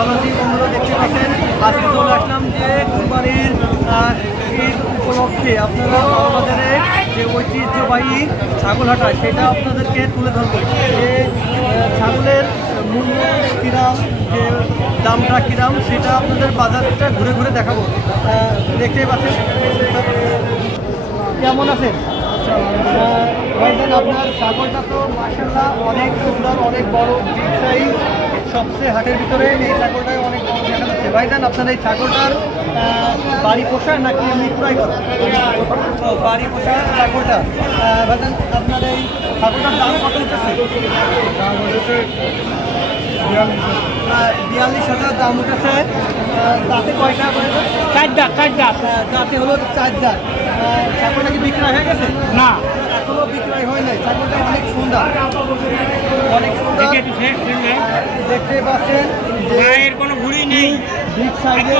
ভালো দেখতে পাচ্ছেন, আজকে চলে আসলাম যে কুরবানির ঈদ উপলক্ষে। আপনারা বাজারে যে ঐতিহ্যবাহী ছাগল হাটা সেটা আপনাদেরকে তুলে ধরবো। যে ছাগলের মূল্য কিরাম, যে দামটা কিরাম, সেটা আপনাদের বাজারটা ঘুরে ঘুরে দেখাবো। দেখতেই পাচ্ছেন। কেমন আছেন? আপনার ছাগলটা তো মাসাল্লাহ অনেক সুন্দর, অনেক বড়, বিগ সাইজ। সবচেয়ে হাটের ভিতরে এই ছাগলটাই অনেক দেখা যাচ্ছে। ভাইজান আপনার এই ছাগলটার বাড়ি পোষা নাকি এমনি ক্রয় করা? ও, বাড়ি পোষা ছাগলটা। ভাইজান আপনার এই ছাগলটার দাম কত উঠেছে? বিয়াল্লিশ হাজার। দাম উঠেছে। তাতে কয়টা চার দাঁত চার দাঁত। তাতে হলো চার দাঁত। ছাগলটা কি বিক্রয় হয়ে গেছে? না। এখনও বিক্রয় হয় নাই। ছাগলটা অনেক সুন্দর। অনেক সুন্দর। দেখে দেখতে পাচ্ছেন যে গায়ের কোনো ভুড়ি নেই। বিগ সাইজের।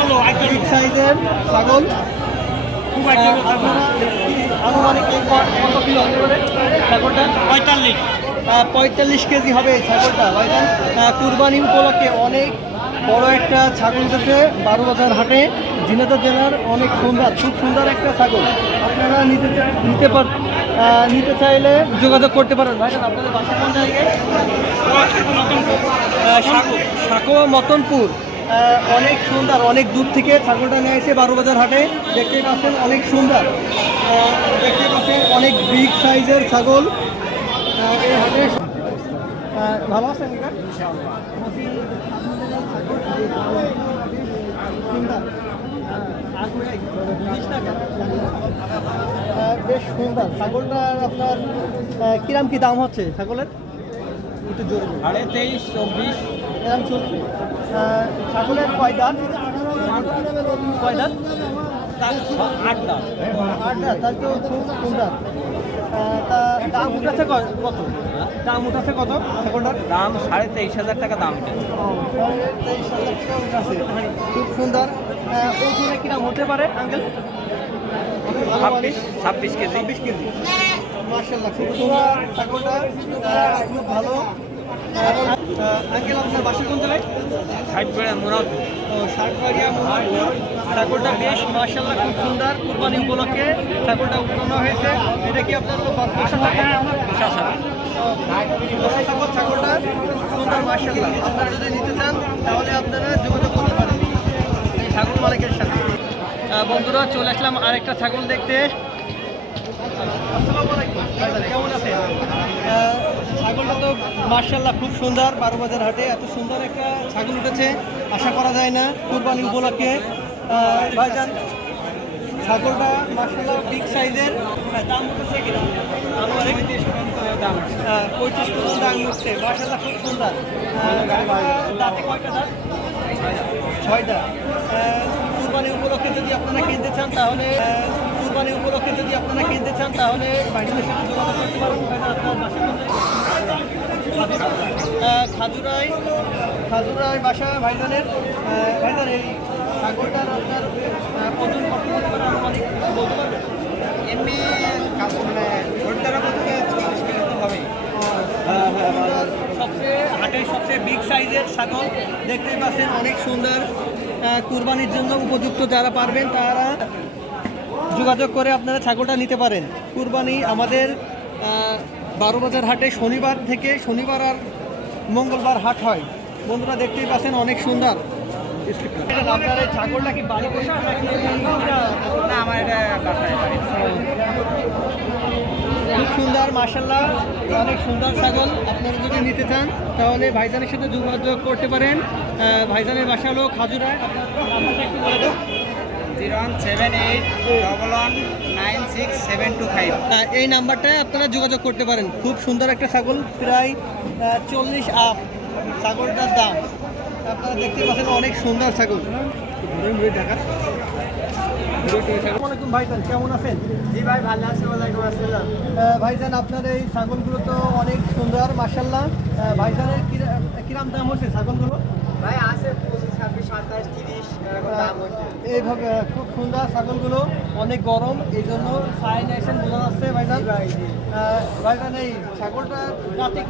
বিগ সাইজের ছাগল। খুব কি আনুমানিক কত কিলো ছাগলটা? পঁয়তাল্লিশ। পঁয়তাল্লিশ কেজি হবে এই ছাগলটা ভাইজান কুরবানি উপলক্ষে অনেক বড় একটা ছাগল উঠেছে বারো বাজার হাটে ঝিনাইদহ জেলার অনেক সুন্দর খুব সুন্দর একটা ছাগল। আপনারা নিতে নিতে পার নিতে চাইলে যোগাযোগ করতে পারেন। ভাইজান আপনাদের বাসা কোন জায়গায় সাঁকো মতনপুর অনেক সুন্দর, অনেক দূর থেকে ছাগলটা নিয়ে এসে বারো বাজার হাটে দেখতে পাচ্ছেন, অনেক সুন্দর। দেখতে পাচ্ছেন অনেক বিগ সাইজের ছাগল। হাটে ভালো আছেন বেশ সুন্দর। ছাগলটার আপনার কিরাম কি দাম হচ্ছে ছাগলের? একটু জোরে সাড়ে তেইশ চব্বিশ। এরকম চলছে। ছাগলের কয় দাঁত? কয় দাঁত? আট দাঁত। আট দাঁত। তাহলে তো খুব সুন্দর তা দাম কত? দাম উঠেছে কত? দাম সাড়ে তেইশ হাজার টাকা দাম তেইশ হাজার টাকা খুব সুন্দর। আহ, ওজনে কিরাম হতে পারে আঙ্কেল? ছাব্বিশ ছাব্বিশ কেজি। ছাব্বিশ কেজি। মার্শাল্লাহ খুব সুন্দর ছাগলটা খুব ভালো। আঙ্কেল আপনার বাসা কোন ছাগলটা বেশ মার্শাল্লাহ খুব সুন্দর। কুরবানি উপলক্ষে ছাগলটা উঠানো হয়েছে। এটা কি আপনার তো বাচ্চা থাকে বসা ছাগল ছাগলটা সুন্দর মার্শাল্লাহ আপনারা যদি নিতে চান তাহলে আপনারা যোগাযোগ করতে পারেন। ছাগল মালিকের সাথে। বন্ধুরা চলে আসলাম আরেকটা ছাগল দেখতে। ছাগলটা তো মার্শাল্লাহ খুব সুন্দর, বারো বাজার হাটে এত সুন্দর একটা ছাগল উঠেছে, আশা করা যায় না কুরবানি উপলক্ষে। ভাইজান, ছাগলটা মার্শাল্লাহ বিগ সাইজের দাম উঠেছে দাম পঁয়ত্রিশ পর্যন্ত দাম উঠছে মার্শাল্লাহ খুব সুন্দর। দাঁতে কয়টা দাঁত? ছয়টা। কুরবানি উপলক্ষে যদি আপনারা কিনতে চান তাহলে কুরবানি উপলক্ষে যদি আপনারা কিনতে চান তাহলে বাড়িতে সাথে যোগাযোগ করতে পারেন। খাজুরাই খাজুরাই বাসা ভাইজানের ভাইজান এই ছাগলটার আপনার ওজন কত আনুমানিক বলতে পারবেন? এমনি মানে ঘণ্টার মধ্যে চল্লিশ কিলো তো হবেই। সবচেয়ে হাটের সবচেয়ে বিগ সাইজের ছাগল দেখতেই পাচ্ছেন অনেক সুন্দর কুরবানির জন্য উপযুক্ত যারা পারবেন তারা যোগাযোগ করে আপনারা ছাগলটা নিতে পারেন। কুরবানি আমাদের বারো বাজার হাটে শনিবার থেকে শনিবার আর মঙ্গলবার হাট হয়। বন্ধুরা দেখতেই পাচ্ছেন অনেক সুন্দর। আপনার এই ছাগলটা কি বাড়ি পোষা না আমার এটা খুব সুন্দর মার্শাল্লাহ অনেক সুন্দর ছাগল। আপনারা যদি নিতে চান তাহলে ভাইজানের সাথে যোগাযোগ করতে পারেন। ভাইজানের বাসা হলো খাজুরায়। আপনার একটু বলে। Zero one seven eight double one nine six seven two five এই নাম্বারটায় আপনারা যোগাযোগ করতে পারেন। খুব সুন্দর একটা ছাগল প্রায় চল্লিশ আপ ছাগলটার দাম। আপনারা দেখতে পাচ্ছেন অনেক সুন্দর ছাগল। ভাইজান কেমন আছেন? জি ভাই ভালো আছে ওয়ালাইকুম আসসালাম। আহ, ভাইজান আপনার এই ছাগলগুলো তো অনেক সুন্দর মার্শাল্লাহ ভাইজানের কিরা- কিরাম দাম হচ্ছে ছাগলগুলো ভাই আছে পঁচিশ ছাব্বিশ সাতাশ তিরিশ এরকম দাম হচ্ছে এইভাবে খুব সুন্দর ছাগলগুলো অনেক গরম এই জন্য সাইন অ্যাকশন বোঝা যাচ্ছে ভাইজান ভাই ভাইজান এই ছাগলটা রাতে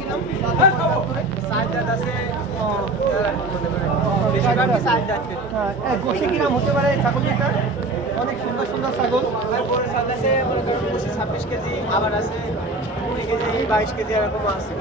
হ্যাঁ, গোশে কিরাম হতে পারে এই ছাগল অনেক সুন্দর সুন্দর ছাগল ছাব্বিশ কেজি আবার আছে কুড়ি কেজি বাইশ কেজি এরকম আছে